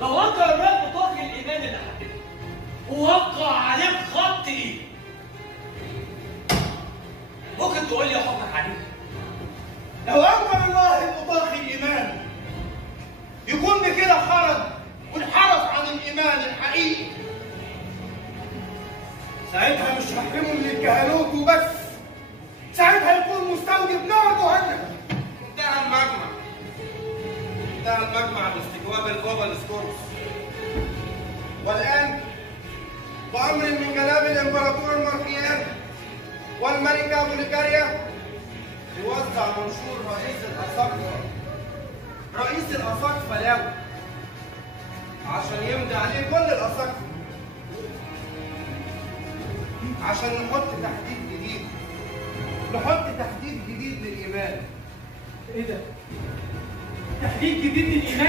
لو انت قررت بطاقة الايمان اللي هتبقى ووقع عليك خط ايد، ممكن تقول لي حكمك عليه؟ لو أمر الله بطاق الإيمان يكون بكده خرج وانحرف عن الإيمان الحقيقي، ساعتها مش هحرمه من الكهنوت وبس، ساعتها يكون مستوجب نار جهنم. انتهى المجمع باستجواب البابا الاسكورس، والآن بأمر من جناب الإمبراطور الماركيان والملكة بوليكاريا يوزع منشور رئيس الأساقفة لاوي عشان يمضي عليه كل الأساقفة، عشان نحط تحديد جديد للإيمان. ايه ده؟ تحديد جديد للايمان؟